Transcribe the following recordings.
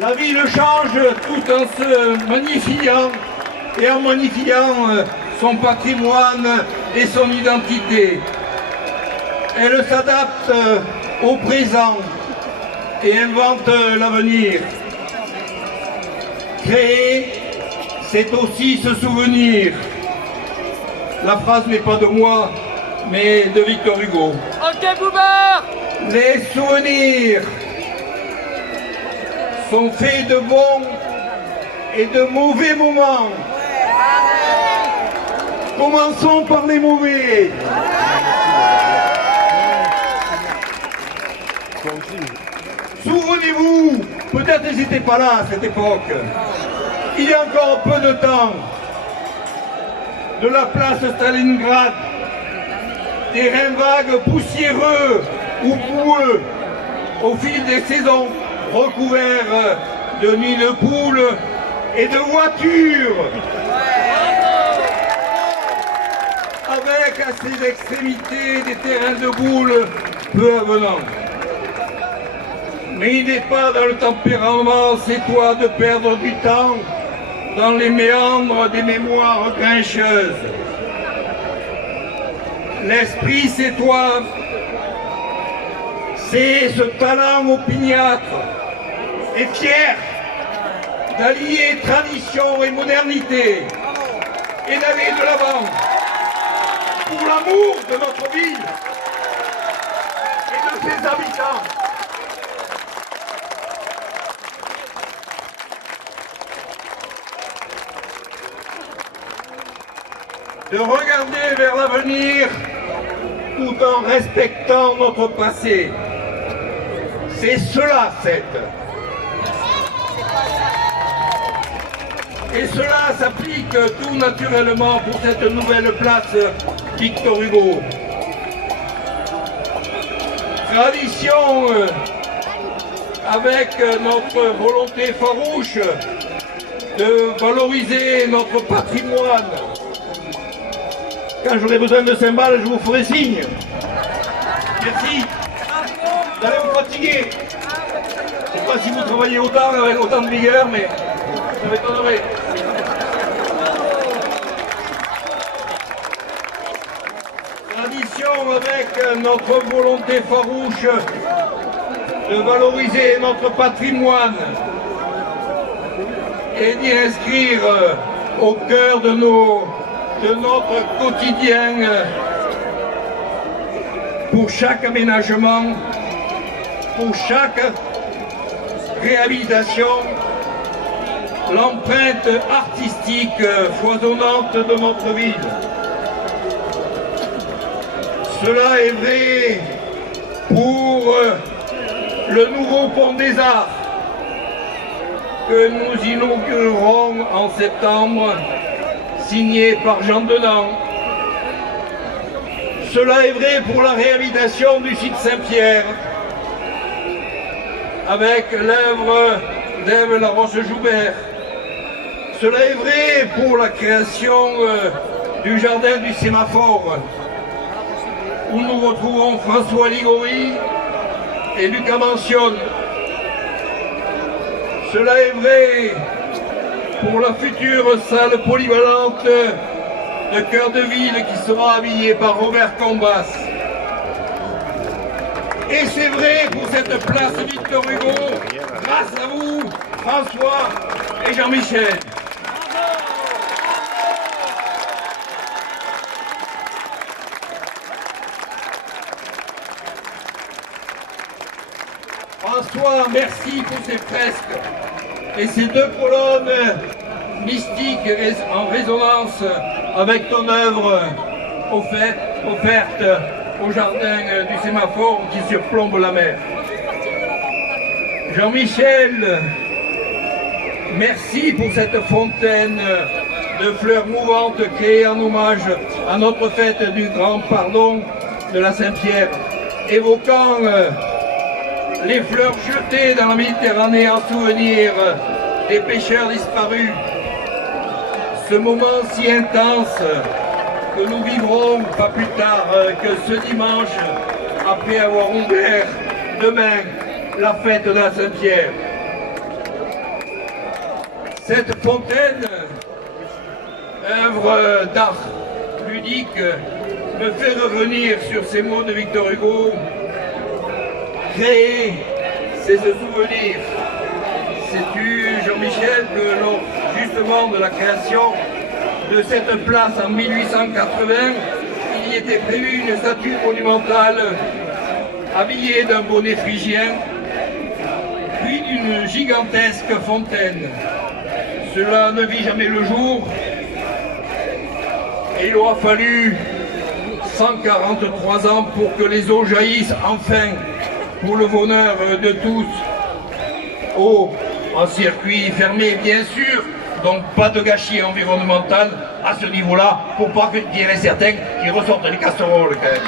La ville change tout en se magnifiant et en magnifiant son patrimoine et son identité. Elle s'adapte au présent et invente l'avenir. Créer, c'est aussi se souvenir. La phrase n'est pas de moi, mais de Victor Hugo. Ok, Boomer! Les souvenirs sont faits de bons et de mauvais moments. Commençons par les mauvais. Souvenez-vous, peut-être qu'ils n'étaient pas là à cette époque, il y a encore peu de temps, de la place Stalingrad, des reins vagues poussiéreux ou boueux, au fil des saisons, recouverts de nids de poules et de voitures, avec à ses extrémités des terrains de boules peu avenants. Mais il n'est pas dans le tempérament, c'est toi, de perdre du temps dans les méandres des mémoires grincheuses. L'esprit, c'est toi, c'est ce talent opiniâtre et fier d'allier tradition et modernité et d'aller de l'avant pour l'amour de notre ville et de ses habitants. De regarder vers l'avenir tout en respectant notre passé. C'est cela, cette. Et cela s'applique tout naturellement pour cette nouvelle place Victor Hugo. Tradition avec notre volonté farouche de valoriser notre patrimoine. Quand j'aurai besoin de cymbales, je vous ferai signe. Merci. Vous allez vous fatiguer. Je ne sais pas si vous travaillez autant avec autant de vigueur, mais ça m'étonnerait. Tradition avec notre volonté farouche de valoriser notre patrimoine et d'y inscrire au cœur de notre quotidien, pour chaque aménagement, pour chaque réhabilitation, l'empreinte artistique foisonnante de notre ville. Cela est vrai pour le nouveau pont des Arts que nous inaugurerons en septembre, signé par Jean Denant. Cela est vrai pour la réhabilitation du site Saint-Pierre, avec l'œuvre d'Ève Laroche-Joubert. Cela est vrai pour la création du jardin du sémaphore, où nous retrouvons François Ligori et Lucas Mentionne. Cela est vrai pour la future salle polyvalente de Cœur de Ville qui sera habillée par Robert Combas. Et c'est vrai pour cette place Victor Hugo, grâce à vous, François et Jean-Michel. François, merci pour ces fresques et ces deux colonnes mystiques en résonance avec ton œuvre offerte au jardin du sémaphore qui surplombe la mer. Jean-Michel, merci pour cette fontaine de fleurs mouvantes créée en hommage à notre fête du Grand Pardon de la Saint-Pierre, évoquant les fleurs jetées dans la Méditerranée en souvenir des pêcheurs disparus. Ce moment si intense que nous vivrons pas plus tard que ce dimanche, après avoir ouvert demain la fête de la Saint-Pierre. Cette fontaine, œuvre d'art ludique, me fait revenir sur ces mots de Victor Hugo. Créer, c'est se souvenir. Sais-tu, Jean-Michel, que lors justement de la création de cette place en 1880, il y était prévu une statue monumentale habillée d'un bonnet phrygien, puis d'une gigantesque fontaine. Cela ne vit jamais le jour et il aura fallu 143 ans pour que les eaux jaillissent enfin pour le bonheur de tous. Eau en circuit fermé bien sûr, donc pas de gâchis environnemental à ce niveau-là, pour pas qu'il y en ait certains qui ressortent les casseroles quand même.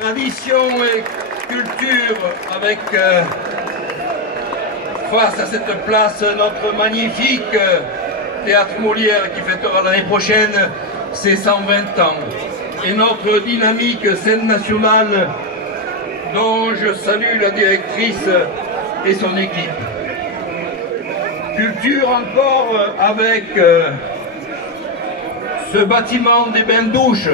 Tradition et culture avec, face à cette place, notre magnifique Théâtre Molière qui fêtera l'année prochaine ses 120 ans. Et notre dynamique scène nationale dont je salue la directrice et son équipe. Culture encore avec ce bâtiment des bains-douches,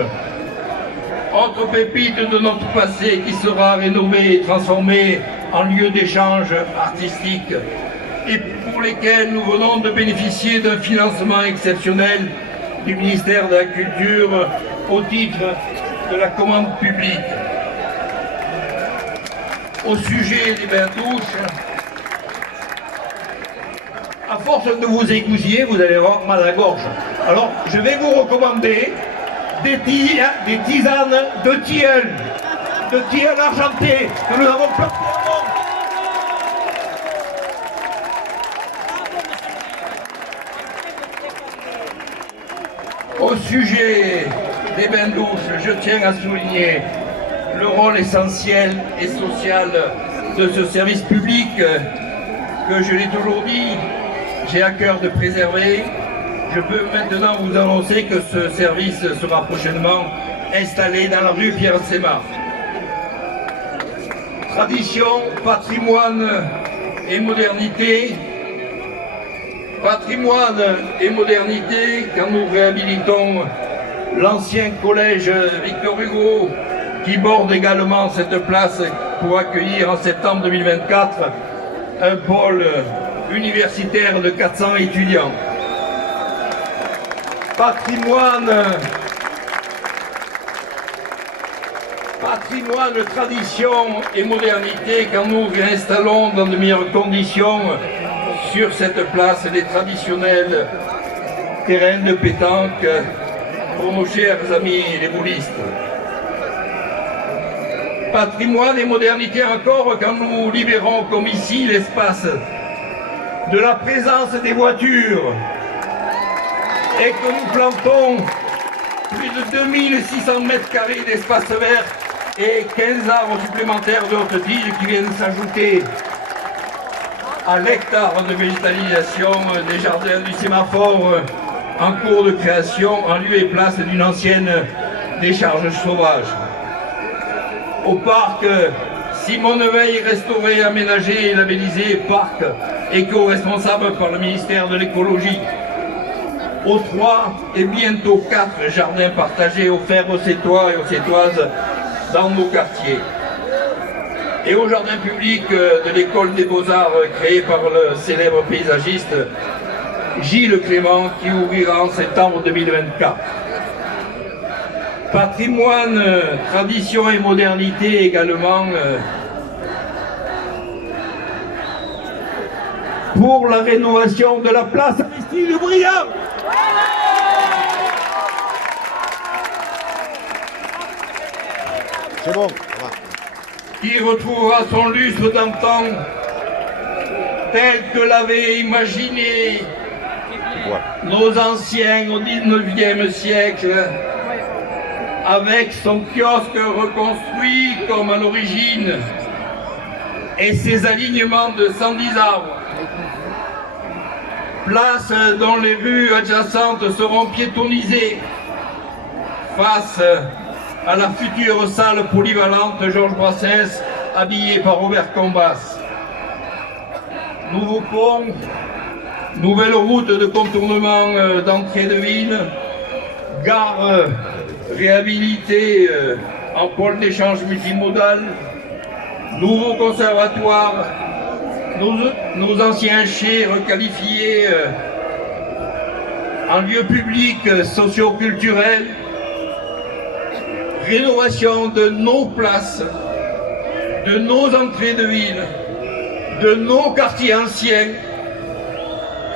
autre pépite de notre passé qui sera rénové et transformé en lieu d'échange artistique et pour lesquels nous venons de bénéficier d'un financement exceptionnel du ministère de la Culture au titre de la commande publique. Au sujet des bains-douches, à force de vous égousiller, vous allez avoir mal à la gorge. Alors, je vais vous recommander des tisanes de tilleul argenté que nous avons planté au monde. Au sujet des bains-douches, je tiens à souligner le rôle essentiel et social de ce service public que, je l'ai toujours dit, j'ai à cœur de préserver. Je peux maintenant vous annoncer que ce service sera prochainement installé dans la rue Pierre-Sémar. Tradition, patrimoine et modernité. Patrimoine et modernité, quand nous réhabilitons l'ancien collège Victor Hugo, qui borde également cette place pour accueillir en septembre 2024 un pôle universitaire de 400 étudiants. Patrimoine, tradition et modernité, quand nous réinstallons dans de meilleures conditions sur cette place les traditionnels terrains de pétanque pour nos chers amis les boulistes. Patrimoine et modernité encore quand nous libérons comme ici l'espace de la présence des voitures et que nous plantons plus de 2600 mètres carrés d'espace vert et 15 arbres supplémentaires de haute tige qui viennent s'ajouter à l'hectare de végétalisation des jardins du sémaphore en cours de création en lieu et place d'une ancienne décharge sauvage. Au parc Simone Veil, restauré, aménagé et labellisé parc éco-responsable par le ministère de l'écologie. Aux 3 et bientôt 4 jardins partagés offerts aux Sétois et aux Sétoises dans nos quartiers. Et au jardin public de l'école des Beaux-Arts créé par le célèbre paysagiste Gilles Clément qui ouvrira en septembre 2024. Patrimoine, tradition et modernité également pour la rénovation de la place Aristide Briand. C'est bon. Qui retrouvera son lustre d'antan tel que l'avaient imaginé nos anciens au XIXe siècle, avec son kiosque reconstruit comme à l'origine et ses alignements de 110 arbres. Place dont les rues adjacentes seront piétonnisées face à la future salle polyvalente Georges Brassens, habillée par Robert Combas. Nouveau pont, nouvelle route de contournement d'entrée de ville, gare réhabilitée en pôle d'échange multimodal, nouveau conservatoire, nos anciens chais requalifiés en lieu public socio-culturel, rénovation de nos places, de nos entrées de ville, de nos quartiers anciens,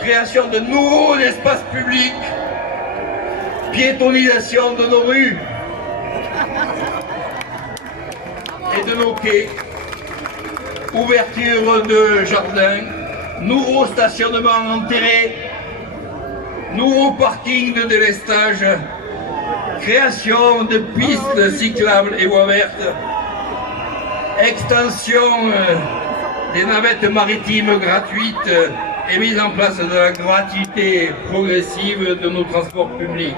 création de nouveaux espaces publics, piétonisation de nos rues et de nos quais, ouverture de jardins, nouveaux stationnements enterrés, nouveaux parkings de délestage, création de pistes cyclables et voies vertes, extension des navettes maritimes gratuites et mise en place de la gratuité progressive de nos transports publics.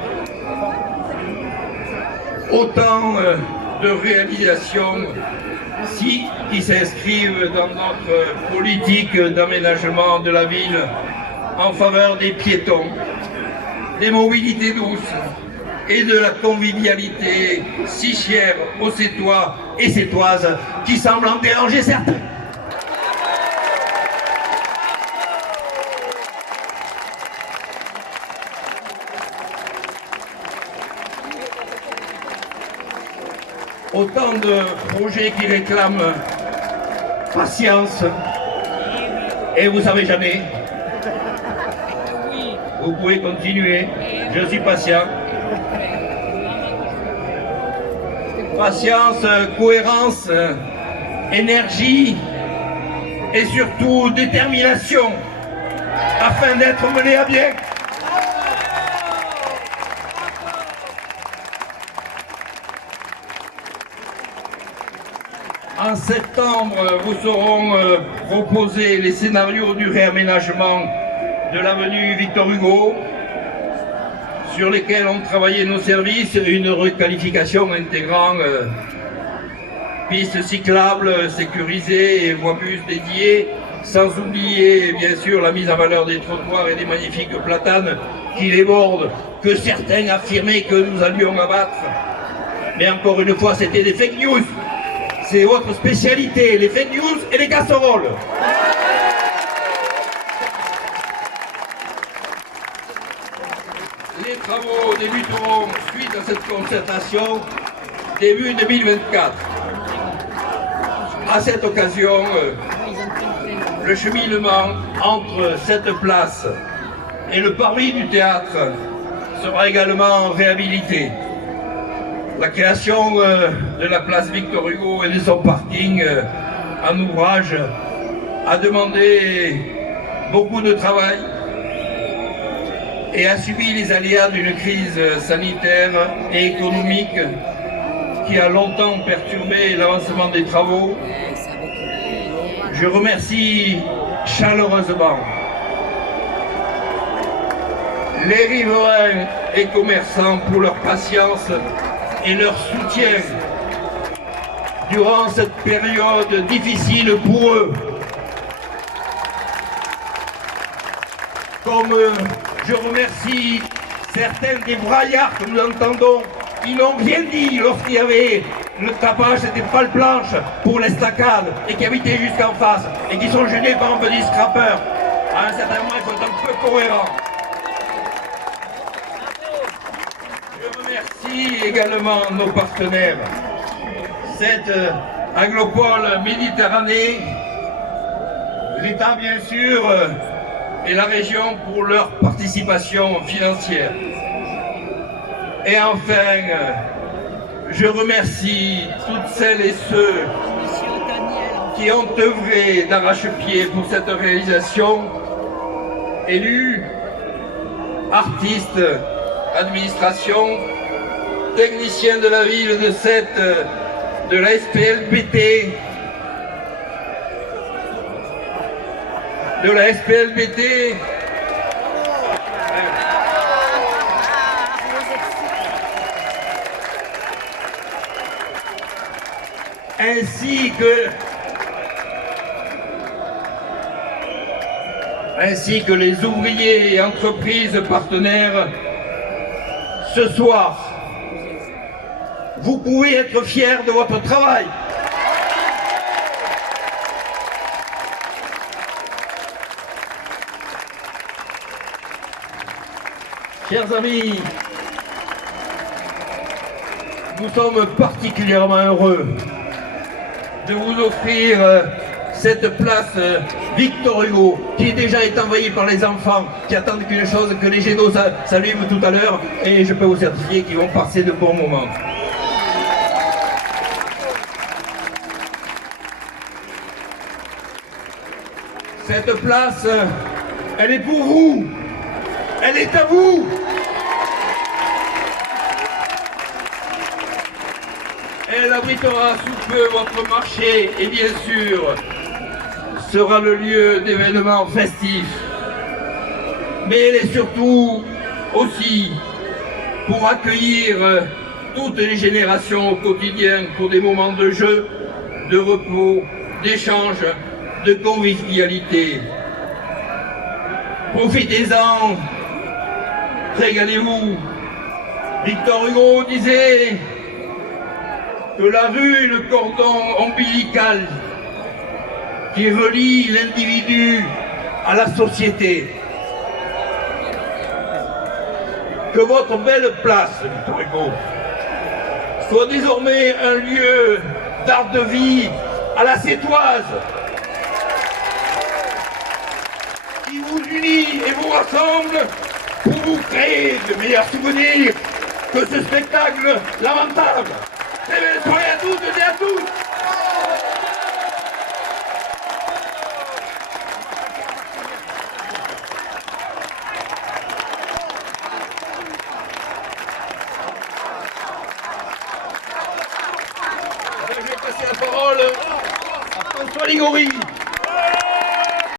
Autant de réalisations qui s'inscrivent dans notre politique d'aménagement de la ville en faveur des piétons, des mobilités douces et de la convivialité si chère aux Sétois et Sétoises qui semble en déranger certains. Autant de projets qui réclament patience, et vous savez jamais. Vous pouvez continuer, je suis patient. Patience, cohérence, énergie et surtout détermination afin d'être mené à bien. En septembre, vous seront proposés les scénarios du réaménagement de l'avenue Victor Hugo, sur lesquels ont travaillé nos services, une requalification intégrant pistes cyclables sécurisées et voies bus dédiées, sans oublier bien sûr la mise en valeur des trottoirs et des magnifiques platanes qui les bordent, que certains affirmaient que nous allions abattre. Mais encore une fois, c'était des fake news. C'est votre spécialité, les fake news et les casseroles. Les travaux débuteront suite à cette concertation début 2024. À cette occasion, le cheminement entre cette place et le parvis du théâtre sera également réhabilité. La création de la place Victor Hugo et de son parking en ouvrage a demandé beaucoup de travail et a subi les aléas d'une crise sanitaire et économique qui a longtemps perturbé l'avancement des travaux. Je remercie chaleureusement les riverains et commerçants pour leur patience et leur soutien durant cette période difficile pour eux. Comme je remercie certains des braillards que nous entendons, ils n'ont rien dit lorsqu'il y avait le tapage, c'était pas le planche pour l'estacade et qui habitaient jusqu'en face et qui sont gênés par un petit scrapper. À un certain moment, il faut être un peu cohérent. Remercie également nos partenaires, cette Aglopole Méditerranée, l'État bien sûr et la région pour leur participation financière. Et enfin, je remercie toutes celles et ceux qui ont œuvré d'arrache-pied pour cette réalisation, élus, artistes, administration, techniciens de la ville de la SPLBT, ainsi que les ouvriers et entreprises partenaires, ce soir, vous pouvez être fiers de votre travail. Chers amis, nous sommes particulièrement heureux de vous offrir cette place Victor Hugo, qui déjà est envahie par les enfants, qui attendent qu'une chose, que les génos s'allument tout à l'heure, et je peux vous certifier qu'ils vont passer de bons moments. Cette place, elle est pour vous, elle est à vous. Elle abritera sous peu votre marché et bien sûr sera le lieu d'événements festifs. Mais elle est surtout aussi pour accueillir toutes les générations au quotidien pour des moments de jeu, de repos, d'échange, de convivialité. Profitez-en, régalez-vous. Victor Hugo disait que la rue est le cordon ombilical qui relie l'individu à la société. Que votre belle place, Victor Hugo, soit désormais un lieu d'art de vie à la sétoise, qui vous unit et vous rassemble pour vous créer de meilleurs souvenirs que ce spectacle lamentable. Très belle soirée à toutes et à tous. Je vais passer la parole à François Ligori.